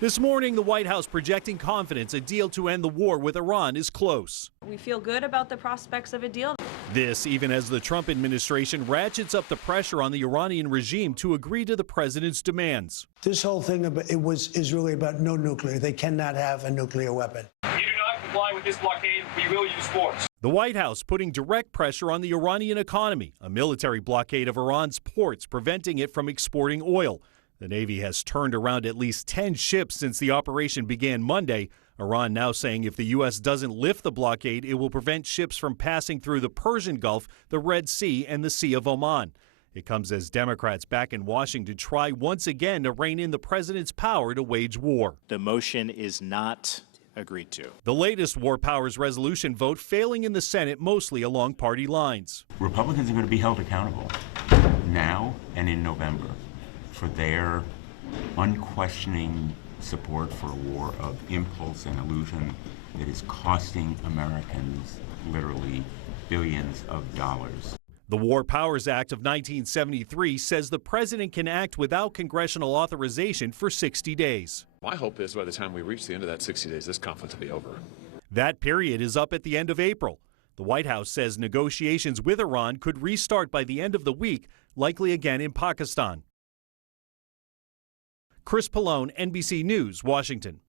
This morning, the White House projecting confidence a deal to end the war with Iran is close. We feel good about the prospects of a deal. This even as the Trump administration ratchets up the pressure on the Iranian regime to agree to the president's demands. This whole thing is really about no nuclear. They cannot have a nuclear weapon. If you do not comply with this blockade, we will use force. The White House putting direct pressure on the Iranian economy, a military blockade of Iran's ports preventing it from exporting oil. The Navy has turned around at least 10 ships since the operation began Monday. Iran now saying if the U.S. doesn't lift the blockade, it will prevent ships from passing through the Persian Gulf, the Red Sea, and the Sea of Oman. It comes as Democrats back in Washington try once again to rein in the president's power to wage war. The motion is not agreed to. The latest War Powers resolution vote failing in the Senate, mostly along party lines. Republicans are going to be held accountable now and in November for their unquestioning support for a war of impulse and illusion that is costing Americans literally billions of dollars. The War Powers Act of 1973 says the president can act without congressional authorization for 60 days. My hope is by the time we reach the end of that 60 days, this conflict will be over. That period is up at the end of April. The White House says negotiations with Iran could restart by the end of the week, likely again in Pakistan. Chris Pallone, NBC News, Washington.